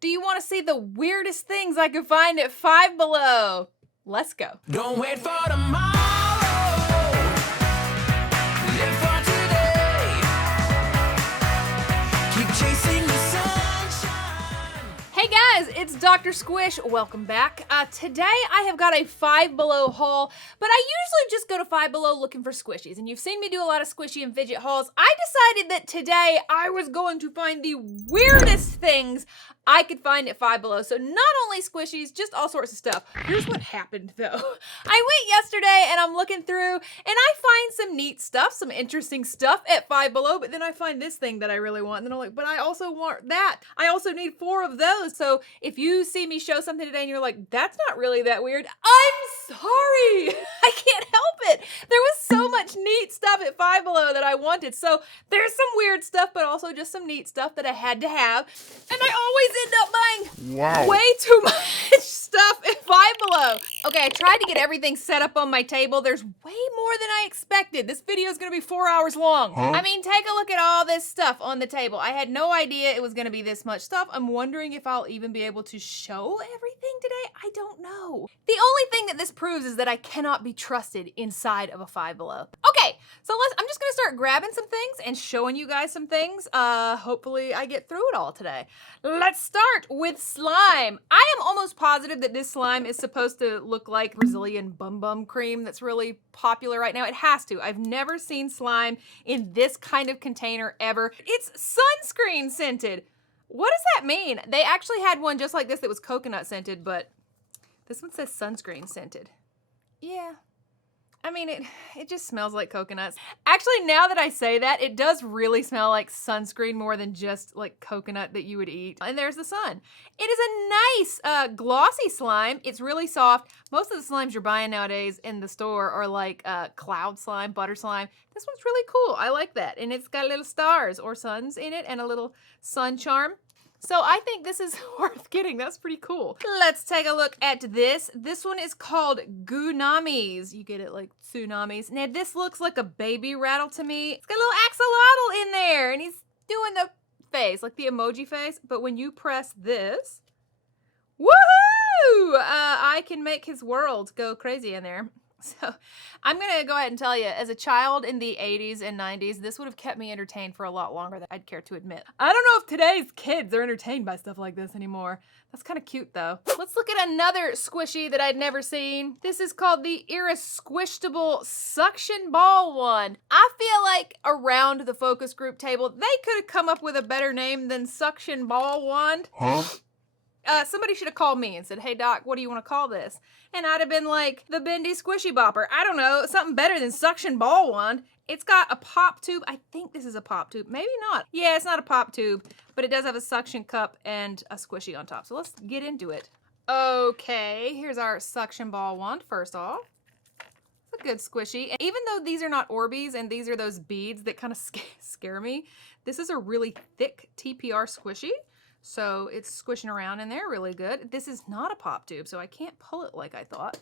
Do you want to see the weirdest things I could find at Five Below? Let's go. Don't wait for tomorrow. Live for today. Keep chasing the sunshine. Hey guys, it's Doctor Squish. Welcome back. Today I have got a Five Below haul, but I usually just go to Five Below looking for squishies, and you've seen me do a lot of squishy and fidget hauls. I decided that today I was going to find the weirdest things I could find at Five Below. So not only squishies, just all sorts of stuff. Here's what happened though. I went yesterday and I'm looking through and I find some neat stuff, some interesting stuff at Five Below, but then I find this thing that I really want. And then I'm like, but I also want that. I also need 4 of those. So if you see me show something today and you're like, that's not really that weird, I'm sorry. I can't help it. There was so much neat stuff at Five Below that I wanted. So there's some weird stuff, but also just some neat stuff that I had to have. And I always end up buying way too much stuff at Five Below. Okay, I tried to get everything set up on my table. There's way more than I expected. This video is gonna be 4 hours long. I mean, take a look at all this stuff on the table. I had no idea it was gonna be this much stuff. I'm wondering if I'll even be able to show everything today. I don't know. The only thing that this proves is that I cannot be trusted inside of a Five Below. Okay, so I'm just gonna start grabbing some things and showing you guys some things. Hopefully I get through it all today. Let's start with slime. I am almost positive that this slime is supposed to look like Brazilian bum bum cream that's really popular right now. It has to. I've never seen slime in this kind of container ever. It's sunscreen scented. What does that mean? They actually had one just like this that was coconut scented, but this one says sunscreen scented. Yeah. I mean, it just smells like coconuts. Actually, now that I say that, it does really smell like sunscreen more than just like coconut that you would eat. And there's the sun. It is a nice glossy slime. It's really soft. Most of the slimes you're buying nowadays in the store are like cloud slime, butter slime. This one's really cool. I like that. And it's got little stars or suns in it and a little sun charm. So I think this is worth getting. That's pretty cool. Let's take a look at this. This one is called Gunamis. You get it like tsunamis. Now this looks like a baby rattle to me. It's got a little axolotl in there and he's doing the face, like the emoji face. But when you press this, woohoo! I can make his world go crazy in there. So I'm gonna go ahead and tell you, as a child in the 80s and 90s, this would have kept me entertained for a lot longer than I'd care to admit. I don't know if today's kids are entertained by stuff like this anymore. That's kind of cute though. Let's look at another squishy that I'd never seen. This is called the Irresquishable Suction Ball one. I feel like around the focus group table, they could have come up with a better name than Suction Ball Wand. Huh? Somebody should have called me and said, hey doc, what do you want to call this? And I'd have been like, the Bendy Squishy Bopper. I don't know, something better than Suction Ball Wand. It's got a pop tube. I think this is a pop tube, maybe not. Yeah, it's not a pop tube, but it does have a suction cup and a squishy on top. So let's get into it. Okay, here's our Suction Ball Wand first off. It's a good squishy. And even though these are not Orbeez and these are those beads that kind of scare me, this is a really thick TPR squishy. So it's squishing around in there really good. This is not a pop tube, so I can't pull it like I thought.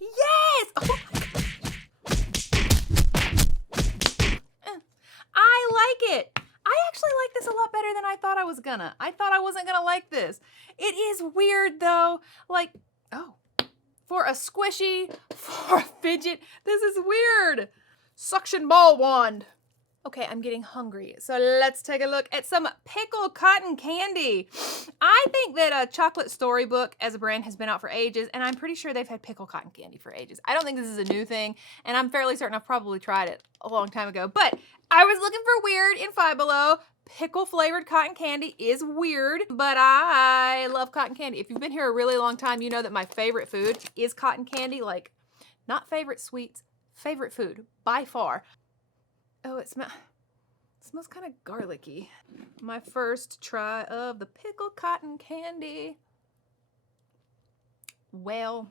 Yes! Oh my God. I like it. I actually like this a lot better than I thought I was gonna. I thought I wasn't gonna like this. It is weird though. Like, oh, for a squishy, for a fidget, this is weird. Suction Ball Wand. Okay, I'm getting hungry, so let's take a look at some pickle cotton candy. I think that Chocolate Storybook as a brand has been out for ages, and I'm pretty sure they've had pickle cotton candy for ages. I don't think this is a new thing, and I'm fairly certain I've probably tried it a long time ago, but I was looking for weird in Five Below. Pickle flavored cotton candy is weird, but I love cotton candy. If you've been here a really long time, you know that my favorite food is cotton candy, like not favorite sweets, favorite food by far. Oh, it smells kind of garlicky. My first try of the pickle cotton candy. Well,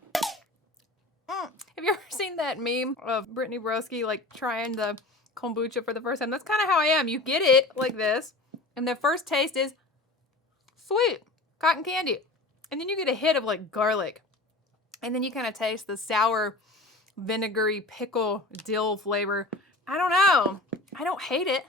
have you ever seen that meme of Brittany Broski like trying the kombucha for the first time? That's kind of how I am. You get it like this, and the first taste is sweet cotton candy. And then you get a hit of like garlic. And then you kind of taste the sour, vinegary, pickle, dill flavor. I don't know. I don't hate it.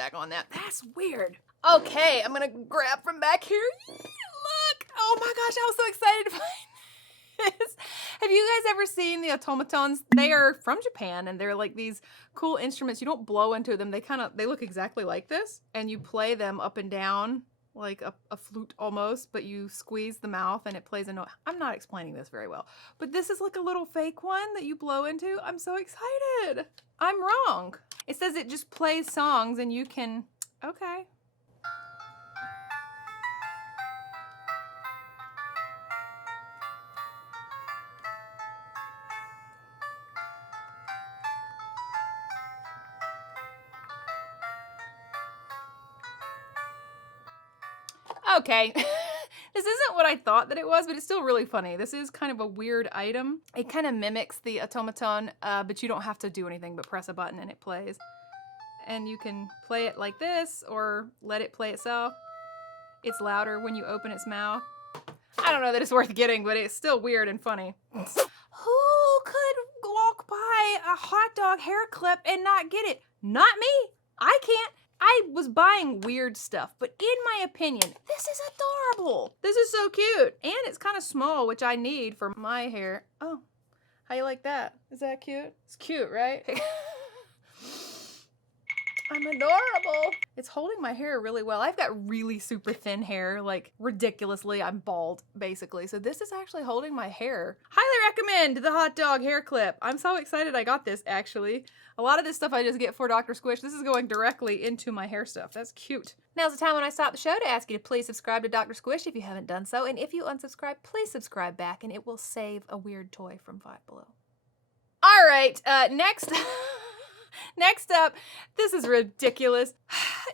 back on that. That's weird. Okay, I'm gonna grab from back here. Look! Oh my gosh, I was so excited to find this. Have you guys ever seen the automatons? They are from Japan, and they're like these cool instruments. You don't blow into them. They look exactly like this, and you play them up and down like a flute almost, but you squeeze the mouth and it plays a note. I'm not explaining this very well, but this is like a little fake one that you blow into. I'm so excited. I'm wrong. It says it just plays songs and you can, okay. Okay. This isn't what I thought that it was, but it's still really funny. This is kind of a weird item. It kind of mimics the automaton, but you don't have to do anything but press a button and it plays. And you can play it like this or let it play itself. It's louder when you open its mouth. I don't know that it's worth getting, but it's still weird and funny. Who could walk by a hot dog hair clip and not get it? Not me. I can't. I was buying weird stuff, but in my opinion, this is adorable. This is so cute. And it's kind of small, which I need for my hair. Oh, how you like that? Is that cute? It's cute, right? I'm adorable. It's holding my hair really well. I've got really super thin hair, like ridiculously. I'm bald, basically. So this is actually holding my hair. Highly recommend the hot dog hair clip. I'm so excited I got this, actually. A lot of this stuff I just get for Dr. Squish. This is going directly into my hair stuff. That's cute. Now's the time when I stop the show to ask you to please subscribe to Dr. Squish if you haven't done so. And if you unsubscribe, please subscribe back and it will save a weird toy from Five Below. All right, next... Next up, this is ridiculous.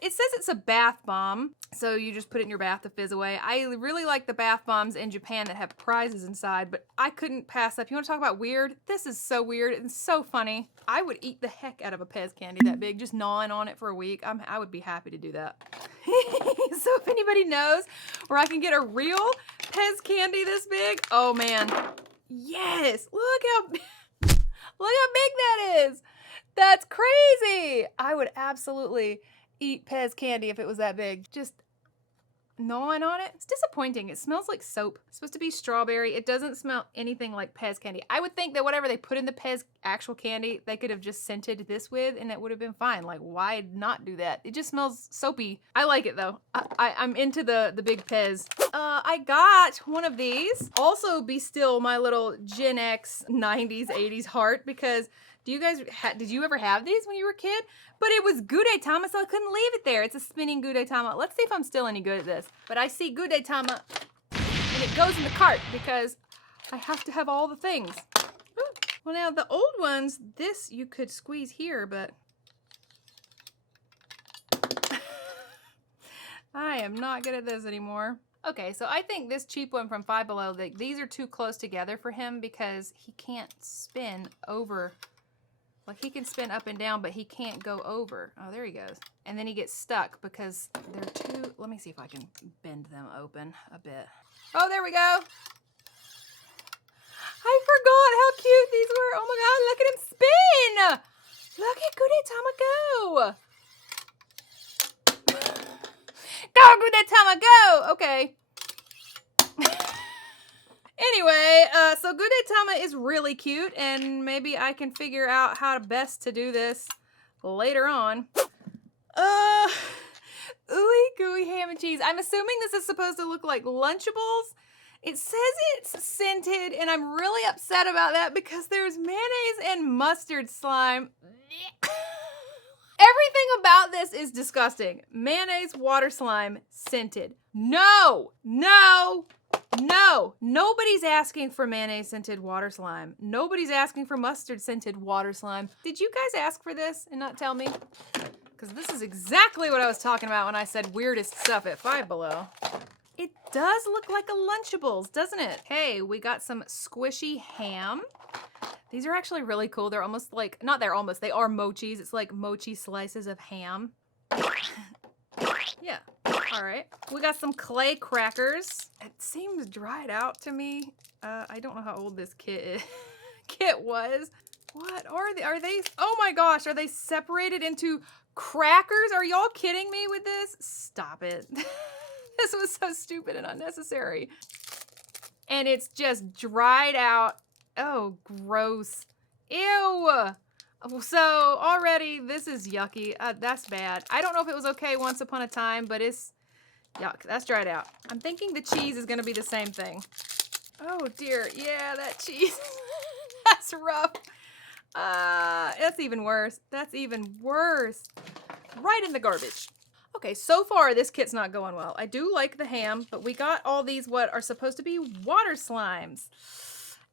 It says it's a bath bomb, so you just put it in your bath to fizz away. I really like the bath bombs in Japan that have prizes inside, but I couldn't pass up. You want to talk about weird? This is so weird and so funny. I would eat the heck out of a Pez candy that big, just gnawing on it for a week. I would be happy to do that. So if anybody knows where I can get a real Pez candy this big, oh man, yes! Look how big that is. That's crazy! I would absolutely eat Pez candy if it was that big. Just gnawing on it. It's disappointing. It smells like soap. It's supposed to be strawberry. It doesn't smell anything like Pez candy. I would think that whatever they put in the Pez actual candy, they could have just scented this with and it would have been fine. Like, why not do that? It just smells soapy. I like it though. I'm into the big Pez. I got one of these. Also be still my little Gen X 90s, 80s heart because do you guys, did you ever have these when you were a kid? But it was Gudetama, so I couldn't leave it there. It's a spinning Gudetama. Let's see if I'm still any good at this. But I see Gudetama, and it goes in the cart because I have to have all the things. Ooh. Well, now the old ones, this you could squeeze here, but I am not good at this anymore. Okay, so I think this cheap one from Five Below, these are too close together for him because he can't spin over. Like he can spin up and down, but he can't go over. Oh, there he goes. And then he gets stuck because they're too, let me see if I can bend them open a bit. Oh, there we go. I forgot how cute these were. Oh my God, look at him spin. Look at Gudetama go. Go, Gudetama, go. Okay. Anyway, so Gudetama is really cute, and maybe I can figure out how best to do this later on. Ooey gooey ham and cheese. I'm assuming this is supposed to look like Lunchables. It says it's scented, and I'm really upset about that because there's mayonnaise and mustard slime. Everything about this is disgusting. Mayonnaise, water slime, scented. No, no, no. Nobody's asking for mayonnaise scented water slime. Nobody's asking for mustard scented water slime. Did you guys ask for this and not tell me? Because this is exactly what I was talking about when I said weirdest stuff at Five Below. It does look like a Lunchables, doesn't it? Hey, we got some squishy ham. These are actually really cool. They're almost like, not they're almost, they are mochis. It's like mochi slices of ham. Yeah, all right. We got some clay crackers. It seems dried out to me. I don't know how old this kit was. What are they? Are they? Oh my gosh, are they separated into crackers? Are y'all kidding me with this? Stop it. This was so stupid and unnecessary. And it's just dried out. Oh, gross. Ew. So already this is yucky. That's bad. I don't know if it was okay once upon a time, but it's yuck. That's dried out. I'm thinking the cheese is going to be the same thing. Oh dear. Yeah, that cheese. That's rough. That's even worse. That's even worse. Right in the garbage. Okay, so far this kit's not going well. I do like the ham, but we got all these what are supposed to be water slimes.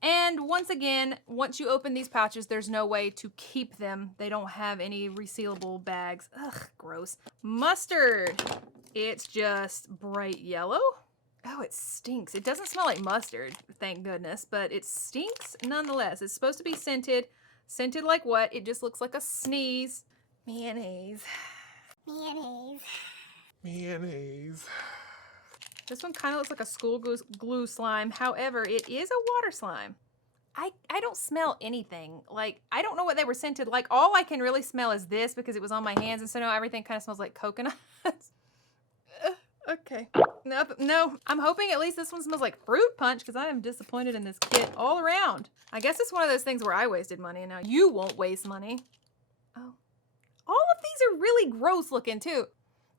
And once again, once you open these pouches, there's no way to keep them. They don't have any resealable bags. Ugh, gross. Mustard. It's just bright yellow. Oh, it stinks. It doesn't smell like mustard, thank goodness, but it stinks nonetheless. It's supposed to be scented. Scented like what? It just looks like a sneeze. Mayonnaise. Mayonnaise. Mayonnaise. This one kind of looks like a school glue slime. However, it is a water slime. I don't smell anything. Like, I don't know what they were scented like. All I can really smell is this because it was on my hands, and so now everything kind of smells like coconut. Okay. No, I'm hoping at least this one smells like fruit punch because I am disappointed in this kit all around. I guess it's one of those things where I wasted money and now you won't waste money. Oh. All of these are really gross looking too.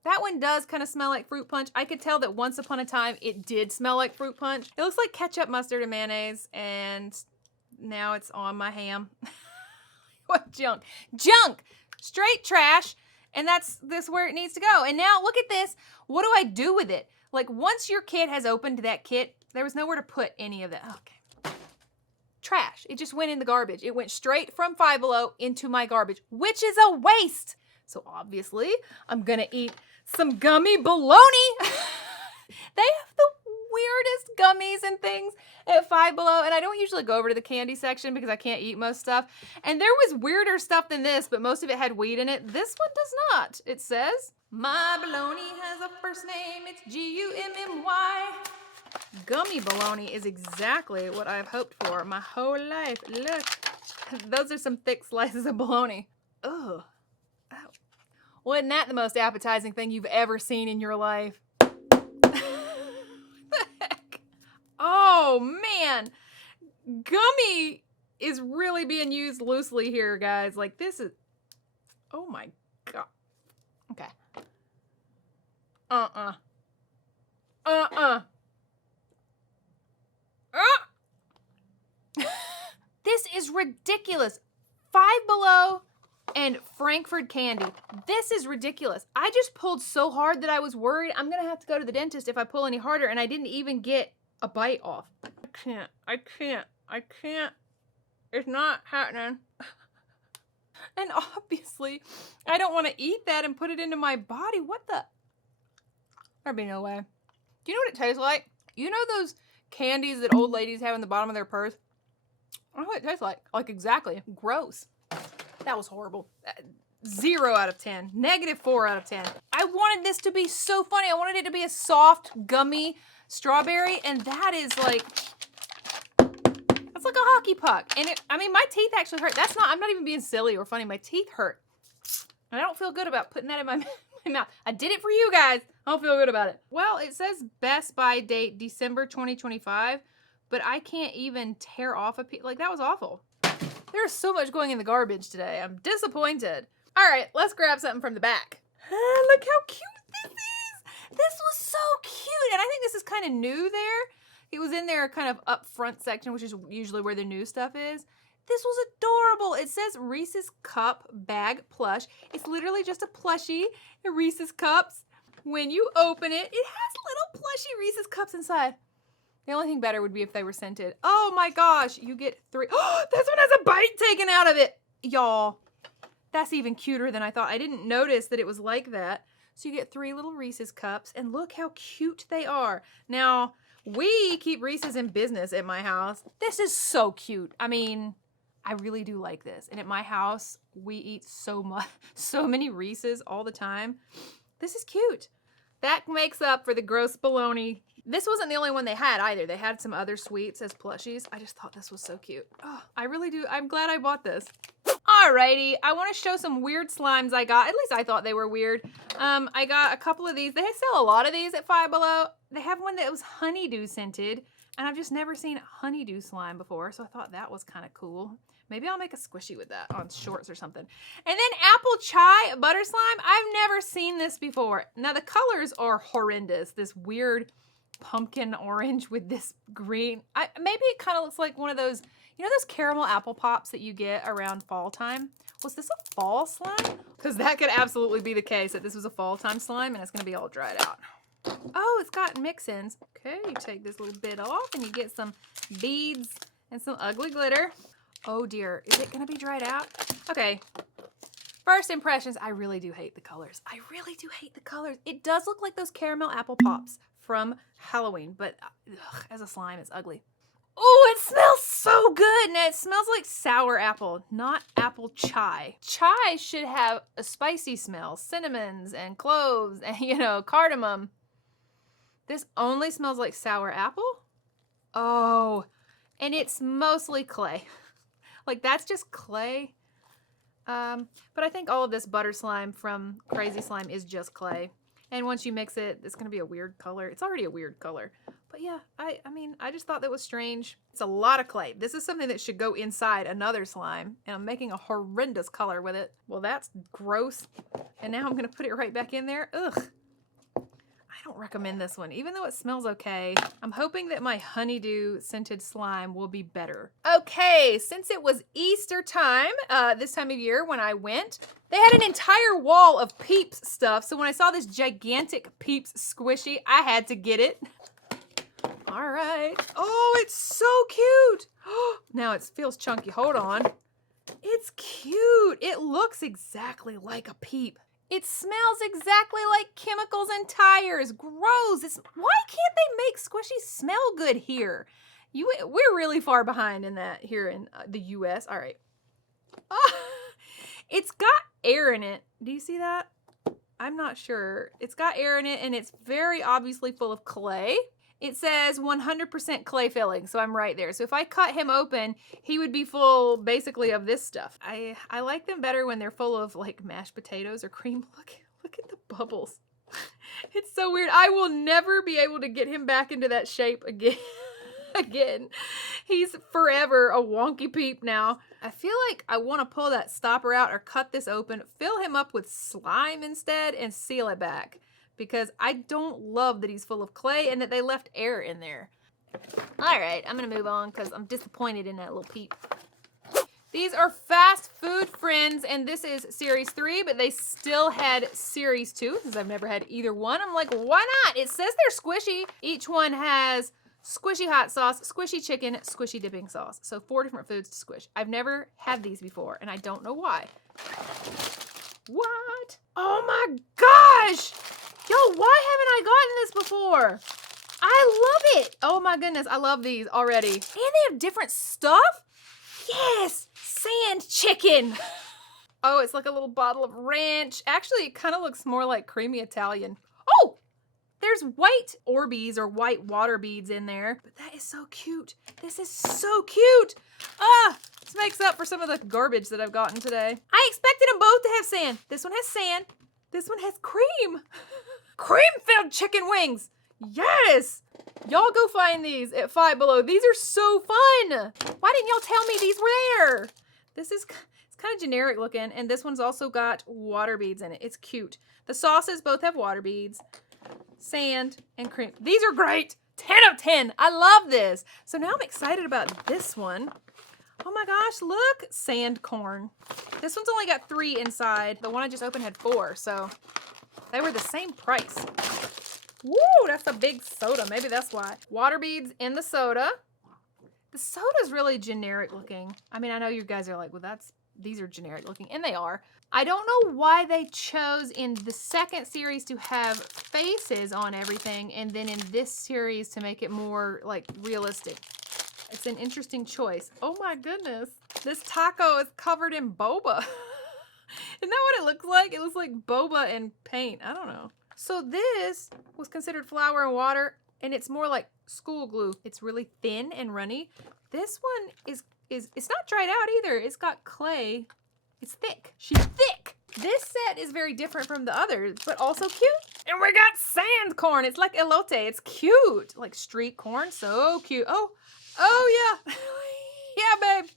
That one does kind of smell like fruit punch. I could tell that once upon a time it did smell like fruit punch. It looks like ketchup, mustard, and mayonnaise, and now it's on my ham. What junk? Junk! Straight trash. And that's where it needs to go. And now look at this. What do I do with it? Like once your kid has opened that kit, there was nowhere to put any of that. Okay. Trash. It just went in the garbage. It went straight from Five Below into my garbage, which is a waste. So obviously, I'm gonna eat some gummy bologna. They have the weirdest gummies and things at Five Below, and I don't usually go over to the candy section because I can't eat most stuff. And there was weirder stuff than this, but most of it had weed in it. This one does not. It says, my bologna has a first name, it's Gummy. Gummy bologna is exactly what I've hoped for my whole life. Look, those are some thick slices of bologna. Ugh. Oh. Wasn't that the most appetizing thing you've ever seen in your life? Oh man, gummy is really being used loosely here, guys. Like this is, oh my god. Okay. This is ridiculous. Five Below and Frankfurt candy. This is ridiculous. I just pulled so hard that I was worried I'm gonna have to go to the dentist if I pull any harder, and I didn't even get a bite off. I can't. It's not happening. And obviously, I don't want to eat that and put it into my body. What the? There'd be no way. Do you know what it tastes like? You know those candies that old ladies have in the bottom of their purse? I know what it tastes like. Like exactly. Gross. That was horrible. 0 out of 10. -4 out of 10. I wanted this to be so funny. I wanted it to be a soft, gummy strawberry, and that is like, that's like a hockey puck. And I mean, my teeth actually hurt. I'm not even being silly or funny. My teeth hurt. And I don't feel good about putting that in my mouth. I did it for you guys. I don't feel good about it. Well, it says best by date December 2025, but I can't even tear off a piece. Like, that was awful. There's so much going in the garbage today. I'm disappointed. All right, let's grab something from the back. Look how cute this is. This was so cute. And I think this is kind of new there. It was in their kind of up front section, which is usually where the new stuff is. This was adorable. It says Reese's Cup Bag Plush. It's literally just a plushie, a Reese's Cups. When you open it, it has little plushy Reese's Cups inside. The only thing better would be if they were scented. Oh my gosh, you get 3. Oh, this one has a bite taken out of it. Y'all, that's even cuter than I thought. I didn't notice that it was like that. So you get 3 little Reese's Cups, and look how cute they are. Now, we keep Reese's in business at my house. This is so cute. I mean, I really do like this. And at my house, we eat so many Reese's all the time. This is cute. That makes up for the gross bologna This wasn't the only one they had either. They had some other sweets as plushies. I just thought this was so cute. Oh, I really do. I'm glad I bought this. Alrighty, I want to show some weird slimes I got. At least I thought they were weird. I got a couple of these. They sell a lot of these at Five Below. They have one that was honeydew scented, and I've just never seen honeydew slime before, so I thought that was kind of cool. Maybe I'll make a squishy with that on shorts or something. And then apple chai butter slime. I've never seen this before. Now the colors are horrendous. This weird pumpkin orange with this green. Maybe it kind of looks like one of those, you know, those caramel apple pops that you get around fall time. Was this a fall slime? Because that could absolutely be the case, that this was a fall time slime and it's gonna be all dried out. Oh, it's got mix-ins. Okay, you take this little bit off and you get some beads and some ugly glitter. Oh dear, is it gonna be dried out? Okay, first impressions, I really do hate the colors. I really do hate the colors. It does look like those caramel apple pops from Halloween, but ugh, as a slime, it's ugly. Oh, it smells so good. Now it smells like sour apple, not apple chai. Chai should have a spicy smell, cinnamons and cloves and, you know, cardamom. This only smells like sour apple? Oh, and it's mostly clay. Like, that's just clay. But I think all of this butter slime from Crazy Slime is just clay. And once you mix it, it's going to be a weird color. It's already a weird color. But yeah, I mean, I just thought that was strange. It's a lot of clay. This is something that should go inside another slime. And I'm making a horrendous color with it. Well, that's gross. And now I'm going to put it right back in there. Ugh. I don't recommend this one, even though it smells okay. I'm hoping that my honeydew scented slime will be better. Okay, since it was Easter time, this time of year when I went, they had an entire wall of Peeps stuff. So when I saw this gigantic Peeps squishy, I had to get it. All right. Oh, it's so cute. Now it feels chunky. Hold on. It's cute. It looks exactly like a Peep. It smells exactly like chemicals and tires. Gross. Why can't they make squishies smell good here? We're really far behind in that here in the US. All right. It's got air in it. Do you see that? I'm not sure. It's got air in it and it's very obviously full of clay. It says 100% clay filling, so I'm right there. So if I cut him open, he would be full basically of this stuff. I like them better when they're full of like mashed potatoes or cream. Look at the bubbles. It's so weird. I will never be able to get him back into that shape again. He's forever a wonky Peep now. I feel like I want to pull that stopper out or cut this open, fill him up with slime instead, and seal it back. Because I don't love that he's full of clay and that they left air in there. All right, I'm gonna move on because I'm disappointed in that little Peep. These are Fast Food Friends, and this is Series 3, but they still had Series 2, since I've never had either one. I'm like, why not? It says they're squishy. Each one has squishy hot sauce, squishy chicken, squishy dipping sauce. So 4 different foods to squish. I've never had these before, and I don't know why. What? Oh my gosh! Yo, why haven't I gotten this before? I love it. Oh my goodness, I love these already. And they have different stuff? Yes, sand chicken. Oh, it's like a little bottle of ranch. Actually, it kind of looks more like creamy Italian. Oh, there's white Orbeez or white water beads in there. But that is so cute. This is so cute. This makes up for some of the garbage that I've gotten today. I expected them both to have sand. This one has sand. This one has cream. Cream-filled chicken wings. Yes. Y'all go find these at Five Below. These are so fun. Why didn't y'all tell me these were there? It's kind of generic looking, and this one's also got water beads in it. It's cute. The sauces both have water beads, sand, and cream. These are great. 10 out of 10. I love this. So now I'm excited about this one. Oh my gosh, look. Sand corn. This one's only got 3 inside. The one I just opened had 4, so they were the same price. Woo, that's a big soda. Maybe that's why. Water beads in the soda. The soda's really generic looking. I mean, I know you guys are like, well, these are generic looking, and they are. I don't know why they chose in the second series to have faces on everything, and then in this series to make it more like realistic. It's an interesting choice. Oh my goodness. This taco is covered in boba. Isn't that what it looks like? It looks like boba and paint. I don't know. So this was considered flour and water. and it's more like school glue. It's really thin and runny. This one is it's not dried out either. It's got clay. It's thick. She's thick. This set is very different from the others, but also cute. And we got sand corn. It's like elote. It's cute. Like street corn. So cute. Oh yeah. Yeah, babe.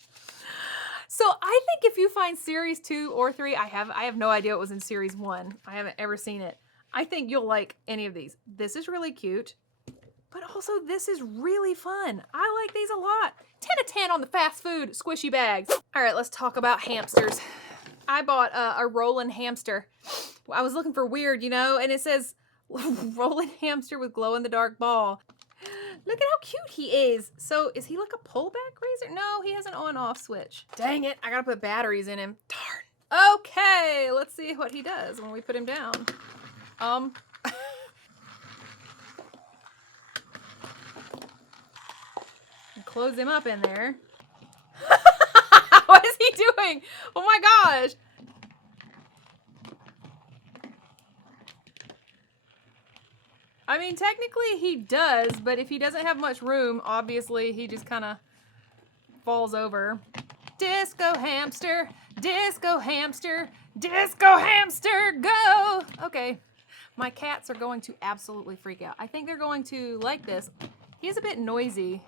So I think if you find series 2 or 3, I have no idea what was in series 1. I haven't ever seen it. I think you'll like any of these. This is really cute, but also this is really fun. I like these a lot. 10 of 10 on the fast food squishy bags. All right, let's talk about hamsters. I bought a rolling hamster. I was looking for weird, you know, and it says rolling hamster with glow-in-the-dark ball. Look at how cute he is. So is he like a pullback razor? No, he has an on-off switch. Dang it, I gotta put batteries in him. Darn. Okay, let's see what he does when we put him down. Close him up in there. What is he doing? Oh my gosh. I mean, technically he does, but if he doesn't have much room, obviously he just kind of falls over. Disco hamster, disco hamster, disco hamster, go! Okay, my cats are going to absolutely freak out. I think they're going to like this. He's a bit noisy.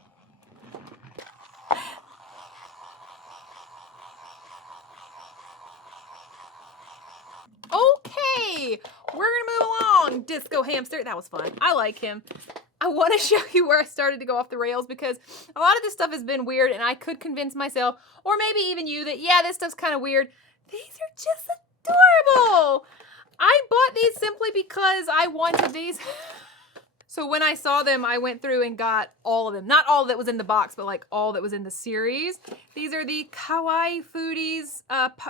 Okay, we're gonna move along. Disco hamster, that was fun. I like him. I want to show you where I started to go off the rails because a lot of this stuff has been weird and I could convince myself, or maybe even you, that yeah, this stuff's kind of weird. These are just adorable. I bought these simply because I wanted these. So when I saw them, I went through and got all of them. Not all that was in the box, but like all that was in the series. These are the Kawaii Foodies,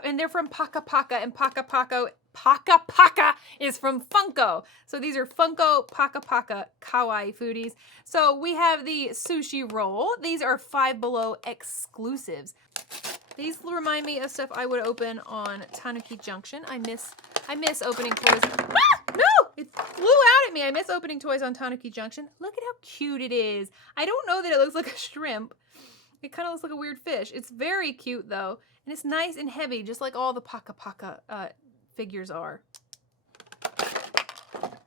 and they're from Paka Paka, and Paka Paka is from Funko. So these are Funko Paka Paka Kawaii Foodies. So we have the sushi roll. These are Five Below exclusives. These remind me of stuff I would open on Tanuki Junction. I miss opening toys. Ah! No! It flew out at me. I miss opening toys on Tanuki Junction. Look at how cute it is. I don't know that it looks like a shrimp. It kind of looks like a weird fish. It's very cute though. And it's nice and heavy, just like all the Paka Paka figures are. Look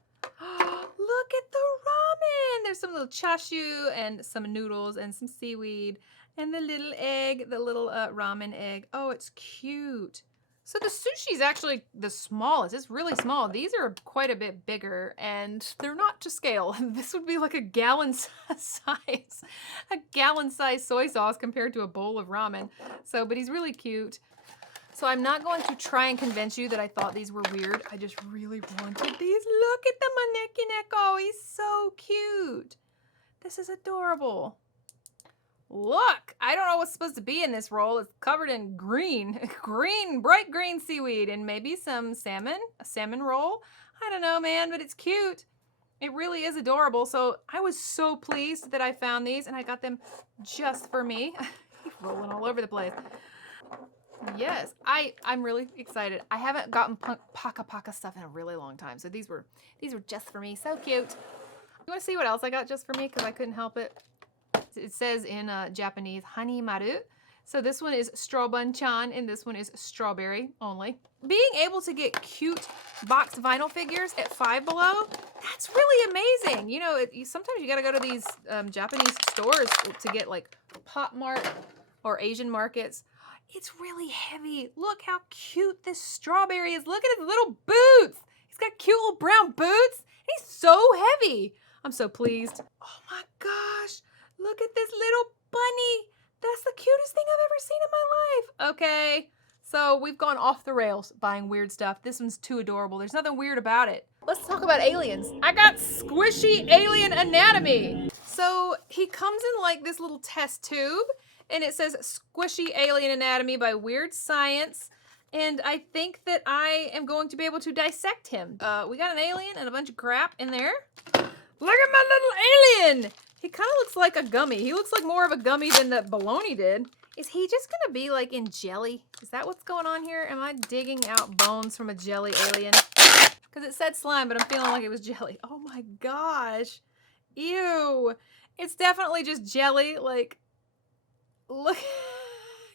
at the ramen. There's some little chashu and some noodles and some seaweed and the little egg, the little ramen egg. Oh, it's cute. So the sushi is actually the smallest. It's really small. These are quite a bit bigger and they're not to scale. This would be like a gallon size soy sauce compared to a bowl of ramen. So, but he's really cute. So I'm not going to try and convince you that I thought these were weird. I just really wanted these. Look at the maneki neko. He's so cute. This is adorable. Look, I don't know what's supposed to be in this roll. It's covered in green, bright green seaweed and maybe some salmon, a salmon roll. I don't know, man, but it's cute. It really is adorable. So I was so pleased that I found these and I got them just for me. He's rolling all over the place. Yes, I'm really excited. I haven't gotten Paka Paka stuff in a really long time. So these were just for me. So cute. You want to see what else I got just for me? Because I couldn't help it. It says in Japanese, Hani Maru. So this one is Strawbun-chan, and this one is strawberry only. Being able to get cute boxed vinyl figures at Five Below, that's really amazing. You know, sometimes you gotta go to these Japanese stores to get like Pop Mart or Asian markets. It's really heavy. Look how cute this strawberry is. Look at his little boots. He's got cute little brown boots. He's so heavy. I'm so pleased. Oh my gosh. Look at this little bunny. That's the cutest thing I've ever seen in my life. Okay, so we've gone off the rails buying weird stuff. This one's too adorable. There's nothing weird about it. Let's talk about aliens. I got Squishy Alien Anatomy. So he comes in like this little test tube and it says Squishy Alien Anatomy by Weird Science. And I think that I am going to be able to dissect him. We got an alien and a bunch of crap in there. Look at my little alien. He kind of looks like a gummy. He looks like more of a gummy than the bologna did. Is he just gonna be like in jelly? Is that what's going on here? Am I digging out bones from a jelly alien? Because it said slime, but I'm feeling like it was jelly. Oh my gosh. Ew. It's definitely just jelly. Like, look.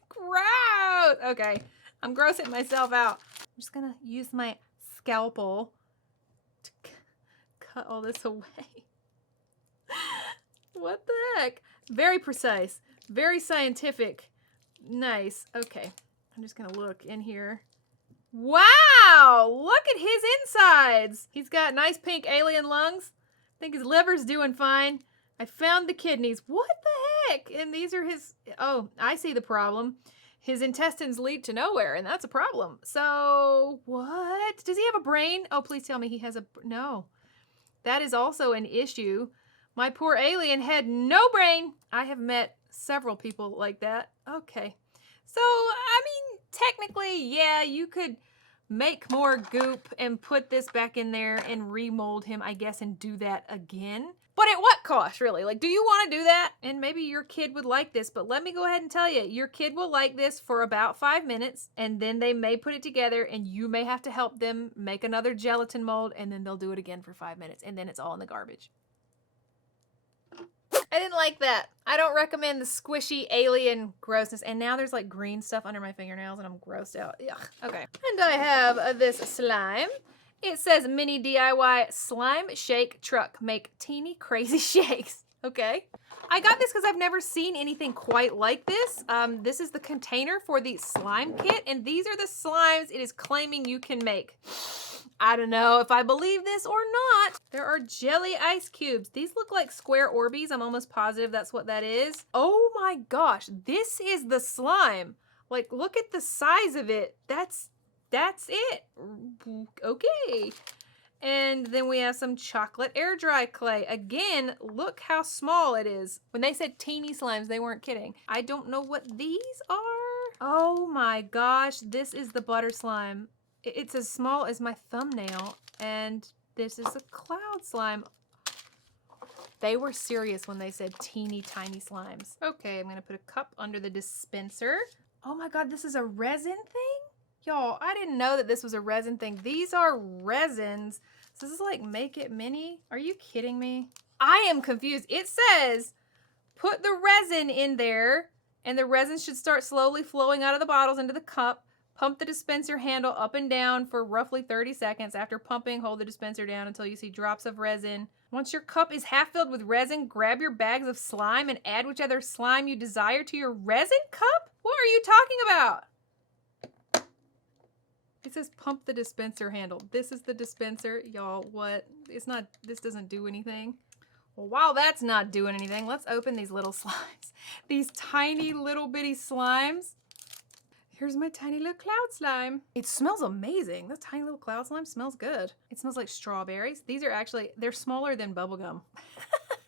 Gross. Okay. I'm grossing myself out. I'm just going to use my scalpel to cut all this away. What the heck? Very precise. Very scientific. Nice. Okay. I'm just going to look in here. Wow! Look at his insides. He's got nice pink alien lungs. I think his liver's doing fine. I found the kidneys. What the heck? And these are his... Oh, I see the problem. His intestines lead to nowhere, and that's a problem. So, what? Does he have a brain? Oh, please tell me he has a... No. That is also an issue. My poor alien had no brain. I have met several people like that. Okay. So, I mean, technically, yeah, you could make more goop and put this back in there and remold him, I guess, and do that again. But at what cost, really? Like, do you want to do that? And maybe your kid would like this, but let me go ahead and tell you, your kid will like this for about 5 minutes, and then they may put it together, and you may have to help them make another gelatin mold, and then they'll do it again for 5 minutes, and then it's all in the garbage. I didn't like that. I don't recommend the squishy alien grossness. And now there's like green stuff under my fingernails and I'm grossed out. Ugh. Okay. And I have this slime. It says mini DIY slime shake truck. Make teeny crazy shakes. Okay. I got this because I've never seen anything quite like this. This is the container for the slime kit. And these are the slimes it is claiming you can make. I don't know if I believe this or not. There are jelly ice cubes. These look like square Orbeez. I'm almost positive that's what that is. Oh my gosh, this is the slime. Like, look at the size of it. That's it. Okay. And then we have some chocolate air dry clay. Again, look how small it is. When they said teeny slimes, they weren't kidding. I don't know what these are. Oh my gosh, this is the butter slime. It's as small as my thumbnail, and this is a cloud slime. They were serious when they said teeny tiny slimes. Okay, I'm gonna put a cup under the dispenser. Oh my God, this is a resin thing? Y'all, I didn't know that this was a resin thing. These are resins. So this is like Make It Mini. Are you kidding me? I am confused. It says, put the resin in there, and the resin should start slowly flowing out of the bottles into the cup. Pump the dispenser handle up and down for roughly 30 seconds. After pumping, hold the dispenser down until you see drops of resin. Once your cup is half filled with resin, grab your bags of slime and add whichever slime you desire to your resin cup? What are you talking about? It says pump the dispenser handle. This is the dispenser. Y'all, what? It's not, this doesn't do anything. Well, while that's not doing anything, let's open these little slimes. These tiny little bitty slimes. Here's my tiny little cloud slime. It smells amazing. This tiny little cloud slime smells good. It smells like strawberries. These are actually, they're smaller than bubblegum.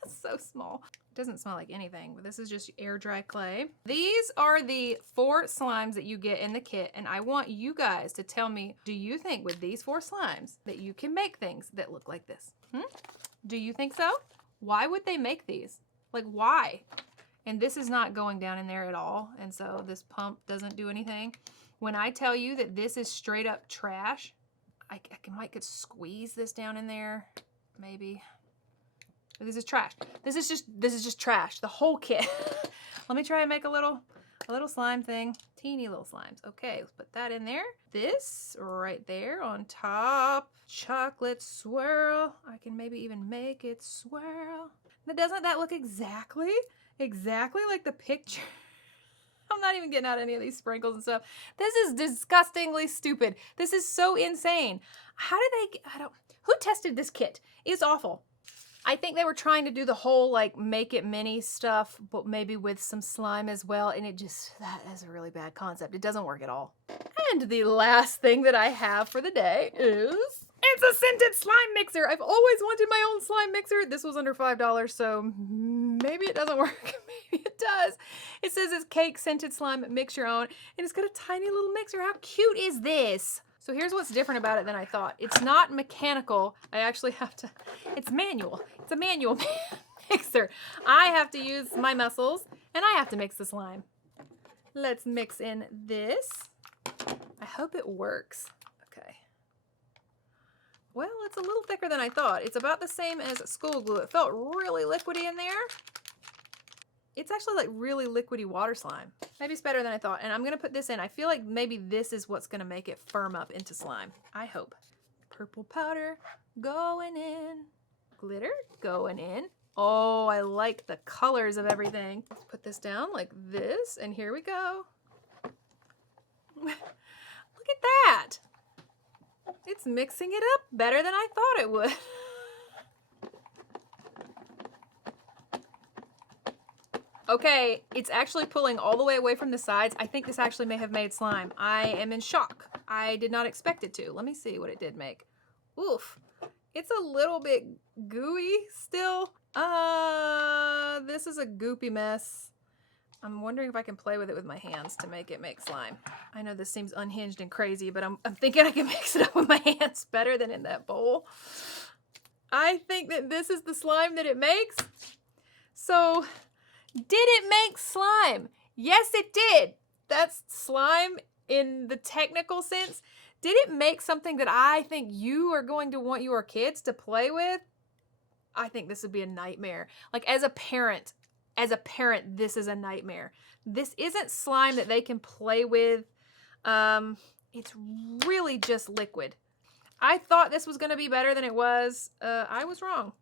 So small. It doesn't smell like anything, but this is just air dry clay. These are the 4 slimes that you get in the kit, and I want you guys to tell me, do you think with these 4 slimes that you can make things that look like this? Do you think so? Why would they make these? Like, why? And this is not going down in there at all. And so this pump doesn't do anything. When I tell you that this is straight up trash, I might could squeeze this down in there. Maybe. But this is trash. This is just trash. The whole kit. Let me try and make a little slime thing. Teeny little slimes. Okay, let's put that in there. This right there on top. Chocolate swirl. I can maybe even make it swirl. Now, doesn't that look exactly like the picture? I'm not even getting out any of these sprinkles and stuff. This is disgustingly stupid. This is so insane. How did they, who tested this kit? It's awful. I think they were trying to do the whole like Make It Mini stuff, but maybe with some slime as well. And that is a really bad concept. It doesn't work at all. And the last thing that I have for the day is, it's a scented slime mixer. I've always wanted my own slime mixer. This was under $5, so maybe it doesn't work. Maybe it does. It says it's cake scented slime, mix your own, and it's got a tiny little mixer. How cute is this? So here's what's different about it than I thought. It's not mechanical. I actually have to, it's manual. It's a manual mixer. I have to use my muscles, and I have to mix the slime. Let's mix in this. I hope it works. Okay. Well, it's a little thicker than I thought. It's about the same as school glue. It felt really liquidy in there. It's actually like really liquidy water slime. Maybe it's better than I thought. And I'm going to put this in. I feel like maybe this is what's going to make it firm up into slime. I hope. Purple powder going in. Glitter going in. Oh, I like the colors of everything. Let's put this down like this. And here we go. Look at that. It's mixing it up better than I thought it would. Okay, it's actually pulling all the way away from the sides. I think this actually may have made slime. I am in shock. I did not expect it to. Let me see what it did make. Oof. It's a little bit gooey still. This is a goopy mess. I'm wondering if I can play with it with my hands to make it make slime. I know this seems unhinged and crazy, but I'm thinking I can mix it up with my hands better than in that bowl. I think that this is the slime that it makes. So, did it make slime? Yes, it did. That's slime in the technical sense. Did it make something that I think you are going to want your kids to play with? I think this would be a nightmare. Like as a parent, this is a nightmare. This isn't slime that they can play with. It's really just liquid. I thought this was going to be better than it was. I was wrong.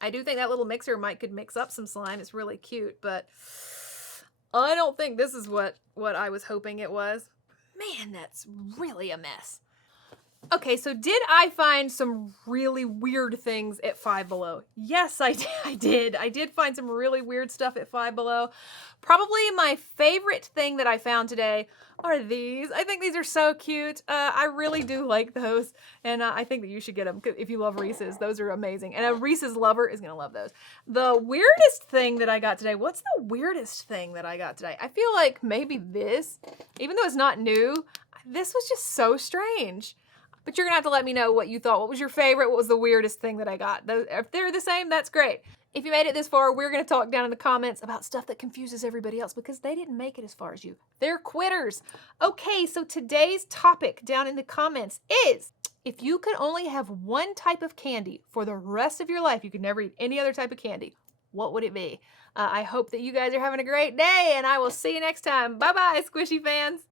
I do think that little mixer could mix up some slime. It's really cute, but I don't think this is what I was hoping it was. Man, that's really a mess. Okay, so did I find some really weird things at Five Below? Yes, I did. I did find some really weird stuff at Five Below. Probably my favorite thing that I found today are these. I think these are so cute. I really do like those, and I think that you should get them if you love Reese's. Those are amazing, and a Reese's lover is going to love those. The weirdest thing that I got today, what's the weirdest thing that I got today? I feel like maybe this, even though it's not new, this was just so strange. But you're going to have to let me know what you thought. What was your favorite? What was the weirdest thing that I got? If they're the same, that's great. If you made it this far, we're going to talk down in the comments about stuff that confuses everybody else because they didn't make it as far as you. They're quitters. Okay, so today's topic down in the comments is, if you could only have one type of candy for the rest of your life, you could never eat any other type of candy, what would it be? I hope that you guys are having a great day, and I will see you next time. Bye-bye, Squishy fans.